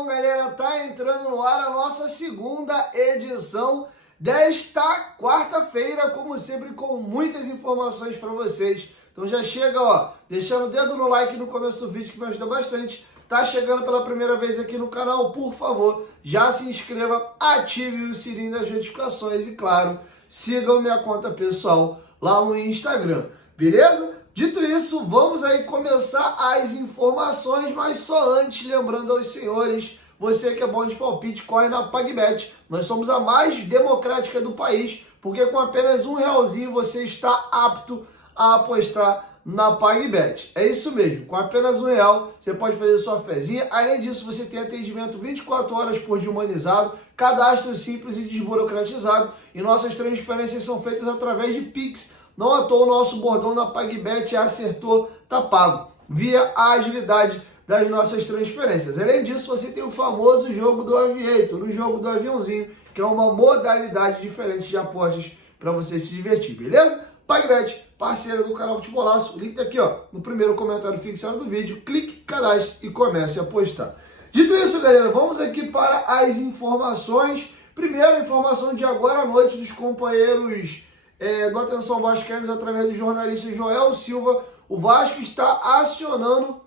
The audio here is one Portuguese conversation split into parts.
bom, galera? Tá entrando no ar a nossa segunda edição desta quarta-feira, como sempre, com muitas informações para vocês. Então já chega, ó, deixando o dedo no like no começo do vídeo, que me ajuda bastante. Tá chegando pela primeira vez aqui no canal, por favor, já se inscreva, ative o sininho das notificações e, claro, sigam minha conta pessoal lá no Instagram, beleza? Dito isso, vamos aí começar as informações, mas só antes, lembrando aos senhores, você que é bom de palpite, corre na PagBet. Nós somos a mais democrática do país, porque com apenas R$1 você está apto a apostar na PagBet. É isso mesmo, com apenas R$1 você pode fazer sua fezinha. Além disso, você tem atendimento 24 horas por dia humanizado, cadastro simples e desburocratizado, e nossas transferências são feitas através de Pix. Não à toa o nosso bordão na PagBet é acertou, tá pago, via a agilidade das nossas transferências. Além disso, você tem o famoso jogo do Aviator, o jogo do aviãozinho, que é uma modalidade diferente de apostas para você se divertir, beleza? PagBet, parceira do canal Futebolaço, o link tá aqui, ó, no primeiro comentário fixado do vídeo, clique, cadastre e comece a apostar. Dito isso, galera, vamos aqui para as informações. Primeira informação de agora à noite dos companheiros do Atenção Vascaínos, através do jornalista Joel Silva. O Vasco está acionando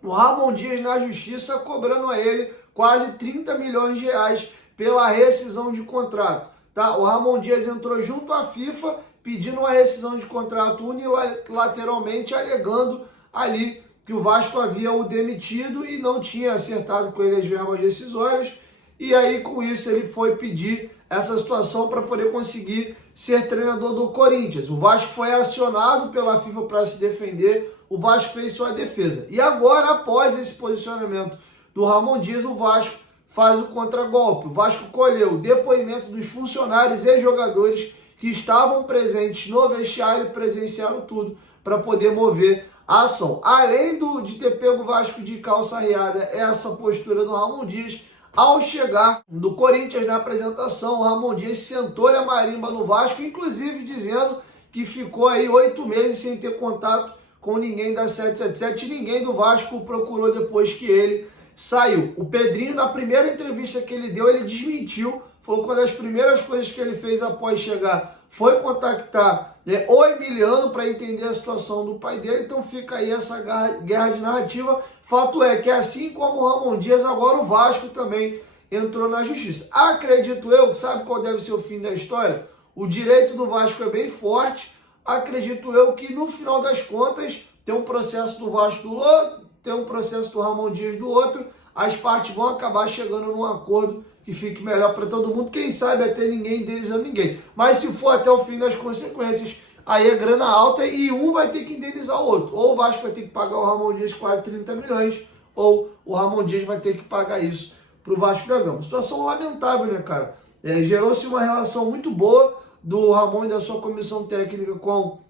o Ramon Dias na justiça, cobrando a ele quase 30 milhões de reais pela rescisão de contrato. Tá? O Ramon Dias entrou junto à FIFA pedindo uma rescisão de contrato unilateralmente, alegando ali que o Vasco havia o demitido e não tinha acertado com ele as verbas decisórias. E aí, com isso, ele foi pedir essa situação para poder conseguir ser treinador do Corinthians. O Vasco foi acionado pela FIFA para se defender, o Vasco fez sua defesa. E agora, após esse posicionamento do Ramon Dias, o Vasco faz o contragolpe. O Vasco colheu o depoimento dos funcionários e jogadores que estavam presentes no vestiário e presenciaram tudo para poder mover a ação. Além de ter pego o Vasco de calça arriada, essa postura do Ramon Dias, ao chegar do Corinthians na apresentação, o Ramon Dias sentou-lhe a marimba no Vasco, inclusive dizendo que ficou aí 8 meses sem ter contato com ninguém da 777, e ninguém do Vasco o procurou depois que ele saiu. O Pedrinho, na primeira entrevista que ele deu, ele desmentiu, falou que uma das primeiras coisas que ele fez após chegar foi contactar o Emiliano para entender a situação do pai dele. Então fica aí essa guerra de narrativa. Fato é que, assim como o Ramon Dias, agora o Vasco também entrou na justiça. Acredito eu, sabe qual deve ser o fim da história? O direito do Vasco é bem forte. Acredito eu que, no final das contas, tem um processo do Vasco do lado, tem um processo do Ramon Dias do outro. As partes vão acabar chegando num acordo que fique melhor para todo mundo. Quem sabe até ninguém deles a ninguém. Mas se for até o fim das consequências, aí é grana alta e um vai ter que indenizar o outro. Ou o Vasco vai ter que pagar o Ramon Dias quase 30 milhões, ou o Ramon Dias vai ter que pagar isso para o Vasco da Gama. Situação lamentável, né, cara? Gerou-se uma relação muito boa do Ramon e da sua comissão técnica com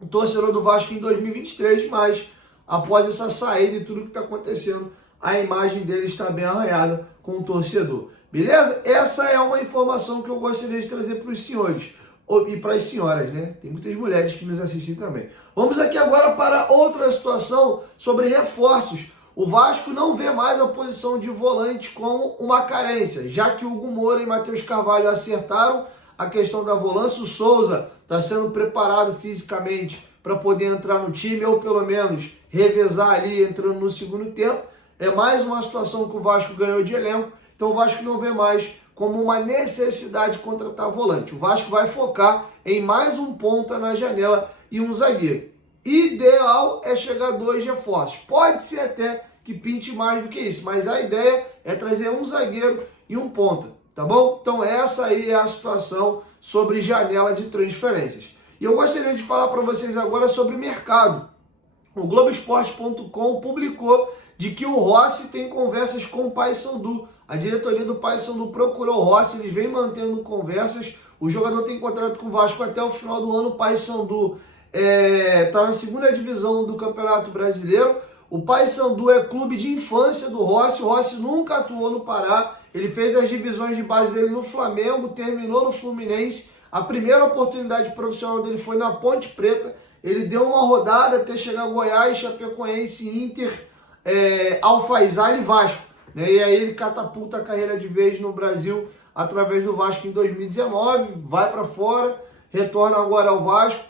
o torcedor do Vasco em 2023, mas após essa saída e tudo que está acontecendo, a imagem dele está bem arranhada com o torcedor. Beleza? Essa é uma informação que eu gostaria de trazer para os senhores. E para as senhoras, né? Tem muitas mulheres que nos assistem também. Vamos aqui agora para outra situação sobre reforços. O Vasco não vê mais a posição de volante como uma carência, já que Hugo Moura e Matheus Carvalho acertaram a questão da volância. O Souza está sendo preparado fisicamente para poder entrar no time, ou pelo menos revezar ali entrando no segundo tempo. É mais uma situação que o Vasco ganhou de elenco, então o Vasco não vê mais como uma necessidade de contratar volante. O Vasco vai focar em mais um ponta na janela e um zagueiro. Ideal é chegar a 2 reforços. Pode ser até que pinte mais do que isso, mas a ideia é trazer um zagueiro e um ponta, tá bom? Então essa aí é a situação sobre janela de transferências. E eu gostaria de falar para vocês agora sobre mercado. O Globoesporte.com publicou de que o Rossi tem conversas com o Paysandu. A diretoria do Paysandu procurou o Rossi, eles vêm mantendo conversas. O jogador tem contrato com o Vasco até o final do ano. O Paysandu está na segunda divisão do Campeonato Brasileiro. O Paysandu é clube de infância do Rossi. O Rossi nunca atuou no Pará. Ele fez as divisões de base dele no Flamengo, terminou no Fluminense. A primeira oportunidade profissional dele foi na Ponte Preta. Ele deu uma rodada até chegar a Goiás, Chapecoense, Inter, Al-Faisal e Vasco. né? E aí ele catapulta a carreira de vez no Brasil através do Vasco em 2019, vai para fora, retorna agora ao Vasco.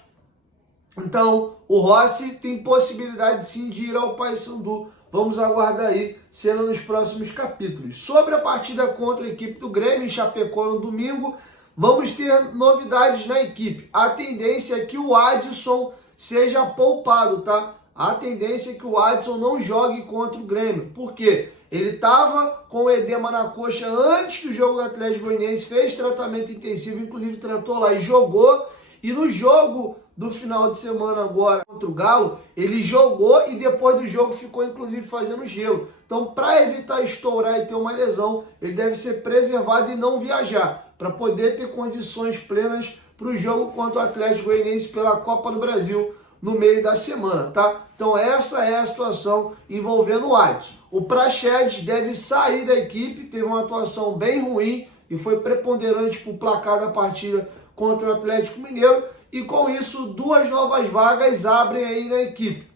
Então, o Rossi tem possibilidade sim de ir ao Paysandu. Vamos aguardar aí, sendo nos próximos capítulos. Sobre a partida contra a equipe do Grêmio em Chapecó no domingo, vamos ter novidades na equipe. A tendência é que o Adson seja poupado, tá? A tendência é que o Adson não jogue contra o Grêmio. Por quê? Ele estava com edema na coxa antes do jogo do Atlético Goianiense, fez tratamento intensivo, inclusive tratou lá e jogou. E no jogo do final de semana agora contra o Galo, ele jogou e depois do jogo ficou inclusive fazendo gelo. Então, para evitar estourar e ter uma lesão, ele deve ser preservado e não viajar, para poder ter condições plenas para o jogo contra o Atlético Goianiense pela Copa do Brasil no meio da semana, tá? Então essa é a situação envolvendo o Adson. O Praxedes deve sair da equipe, teve uma atuação bem ruim e foi preponderante para o placar da partida contra o Atlético Mineiro, e com isso 2 novas vagas abrem aí na equipe.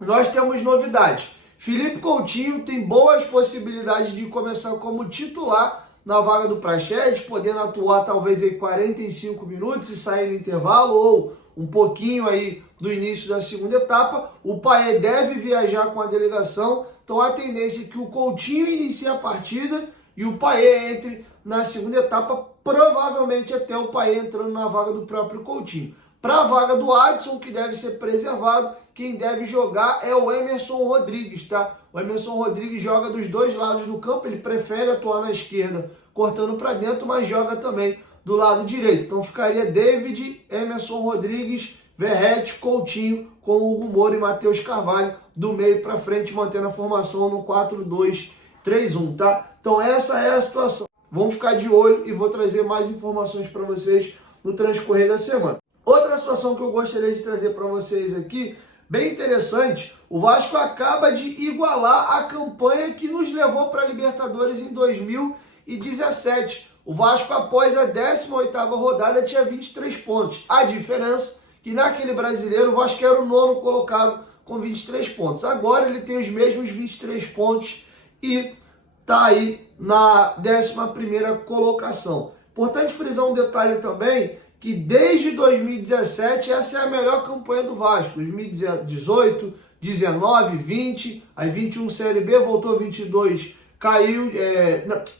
Nós temos novidades. Felipe Coutinho tem boas possibilidades de começar como titular na vaga do Praxedes, podendo atuar talvez aí 45 minutos e sair no intervalo, ou um pouquinho aí do início da segunda etapa. O Payet deve viajar com a delegação, então a tendência é que o Coutinho inicie a partida e o Payet entre na segunda etapa, provavelmente até o Payet entrando na vaga do próprio Coutinho. Para a vaga do Adson, que deve ser preservado, quem deve jogar é o Emerson Rodrigues, tá? O Emerson Rodrigues joga dos dois lados do campo, ele prefere atuar na esquerda, cortando para dentro, mas joga também do lado direito. Então ficaria David, Emerson Rodrigues, Verratti, Coutinho, com Hugo Moura e Matheus Carvalho do meio para frente, mantendo a formação no 4-2-3-1, tá? Então essa é a situação. Vamos ficar de olho e vou trazer mais informações para vocês no transcorrer da semana. Outra situação que eu gostaria de trazer para vocês aqui, bem interessante, o Vasco acaba de igualar a campanha que nos levou para a Libertadores em 2017. O Vasco, após a 18ª rodada, tinha 23 pontos. A diferença é que naquele brasileiro o Vasco era o 9º colocado com 23 pontos. Agora ele tem os mesmos 23 pontos e está aí na 11ª colocação. Importante frisar um detalhe também, que desde 2017 essa é a melhor campanha do Vasco. 2018, 19, 20, aí 21 Série B, voltou 22, caiu,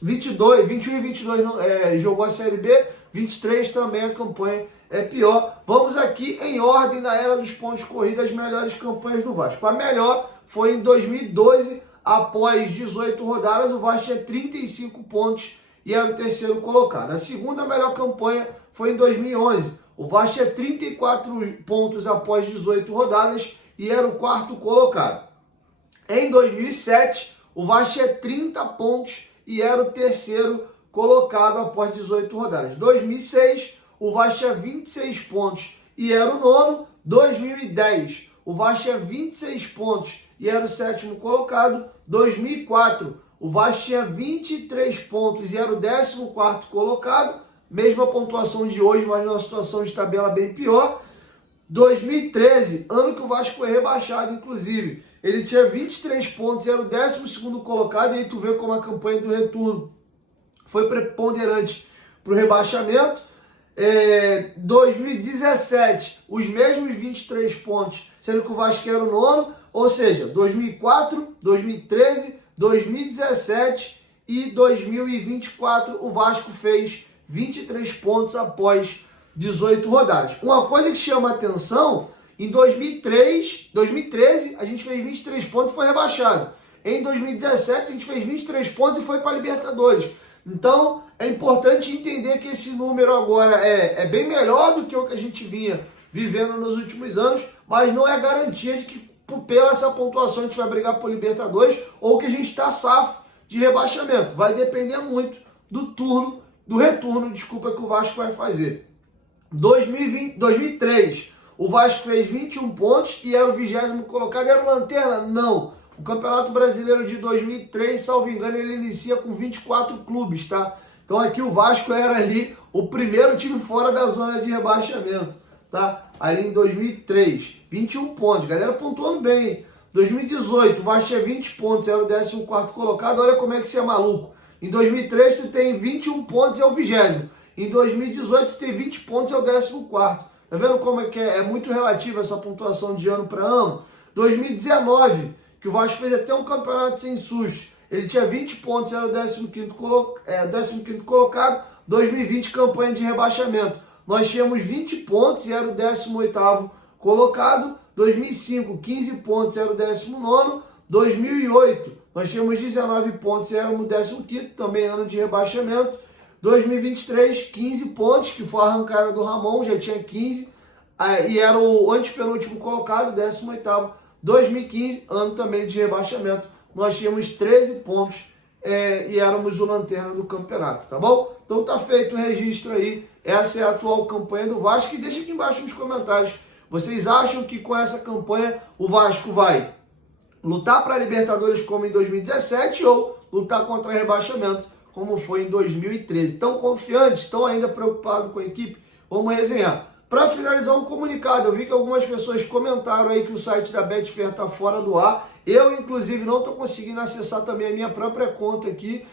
22, 21 e 22 jogou a Série B, 23 também a campanha é pior. Vamos aqui em ordem na era dos pontos corridos, as melhores campanhas do Vasco. A melhor foi em 2012, após 18 rodadas, o Vasco tinha 35 pontos e era o 3º colocado. A segunda melhor campanha foi em 2011. O Vasco tinha 34 pontos após 18 rodadas e era o 4º colocado. Em 2007, o Vasco tinha 30 pontos e era o 3º colocado após 18 rodadas. 2006, o Vasco tinha 26 pontos e era o 9º. 2010, o Vasco tinha 26 pontos e era o 7º colocado. 2004, o Vasco tinha 23 pontos e era o 14º colocado. Mesma pontuação de hoje, mas numa situação de tabela bem pior. 2013, ano que o Vasco foi rebaixado, inclusive, ele tinha 23 pontos e era o 12º colocado. E aí tu vê como a campanha do retorno foi preponderante para o rebaixamento. 2017, os mesmos 23 pontos, sendo que o Vasco era o 9º, ou seja, 2004, 2013, 2017 e 2024 o Vasco fez 23 pontos após 18 rodadas. Uma coisa que chama a atenção, em 2013 a gente fez 23 pontos e foi rebaixado. Em 2017 a gente fez 23 pontos e foi para a Libertadores. Então é importante entender que esse número agora é bem melhor do que o que a gente vinha vivendo nos últimos anos, mas não é garantia de que pela essa pontuação a gente vai brigar por Libertadores ou que a gente está safo de rebaixamento. Vai depender muito do retorno que o Vasco vai fazer. 2003, o Vasco fez 21 pontos e era o 20º colocado. Era o lanterna? Não. O Campeonato Brasileiro de 2003, salvo engano, ele inicia com 24 clubes, tá? Então aqui o Vasco era ali o primeiro time fora da zona de rebaixamento, tá? Ali em 2003, 21 pontos, galera pontuando bem. 2018, o Vasco tinha 20 pontos, era o 14º colocado. Olha como é que você é maluco. Em 2003, tu tem 21 pontos, é o 20º. Em 2018, tu tem 20 pontos, é o 14º. Tá vendo como é que é muito relativa essa pontuação de ano para ano? 2019, que o Vasco fez até um campeonato sem sustos. Ele tinha 20 pontos, era o 15º colocado. 2020, campanha de rebaixamento. Nós tínhamos 20 pontos e era o 18º colocado. 2005, 15 pontos, era o 19º. 2008, nós tínhamos 19 pontos e éramos o 15º, também ano de rebaixamento. 2023, 15 pontos, que foi a arrancada do Ramon, já tinha 15, e era o antepenúltimo colocado, 18º. 2015, ano também de rebaixamento, nós tínhamos 13 pontos e éramos o lanterna do campeonato, tá bom? Então tá feito o registro aí, essa é a atual campanha do Vasco, e deixa aqui embaixo nos comentários, vocês acham que com essa campanha o Vasco vai lutar para a Libertadores como em 2017 ou lutar contra rebaixamento como foi em 2013? Estão confiantes? Estão ainda preocupados com a equipe? Vamos resenhar. Para finalizar um comunicado, eu vi que algumas pessoas comentaram aí que o site da Betfair está fora do ar. Eu, inclusive, não estou conseguindo acessar também a minha própria conta aqui.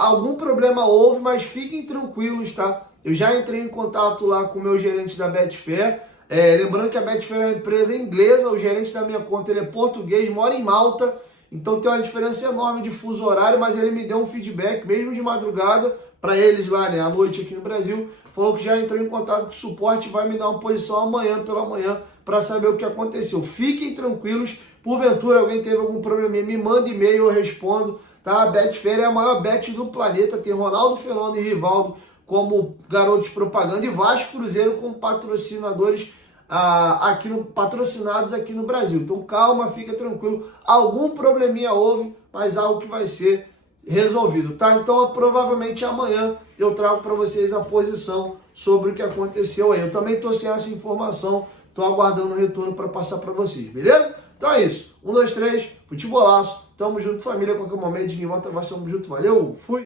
Algum problema houve, mas fiquem tranquilos, tá? Eu já entrei em contato lá com o meu gerente da Betfair. Lembrando que a Betfair é uma empresa inglesa, o gerente da minha conta ele é português, mora em Malta, então tem uma diferença enorme de fuso horário, mas ele me deu um feedback, mesmo de madrugada, para eles lá, né, à noite aqui no Brasil, falou que já entrou em contato com o suporte, vai me dar uma posição amanhã pela manhã para saber o que aconteceu. Fiquem tranquilos, porventura alguém teve algum probleminha, me manda e-mail, eu respondo, tá? A Betfair é a maior bet do planeta, tem Ronaldo Fenômeno e Rivaldo como garotos de propaganda e Vasco Cruzeiro como patrocinadores patrocinados aqui no Brasil. Então calma, fica tranquilo. Algum probleminha houve, mas algo que vai ser resolvido, tá? Então provavelmente amanhã eu trago para vocês a posição sobre o que aconteceu aí. Eu também tô sem essa informação, tô aguardando o retorno para passar para vocês, beleza? Então é isso. 1, 2, 3, futebolaço. Tamo junto, família. Qualquer momento de volta, nós tamo junto. Valeu, fui!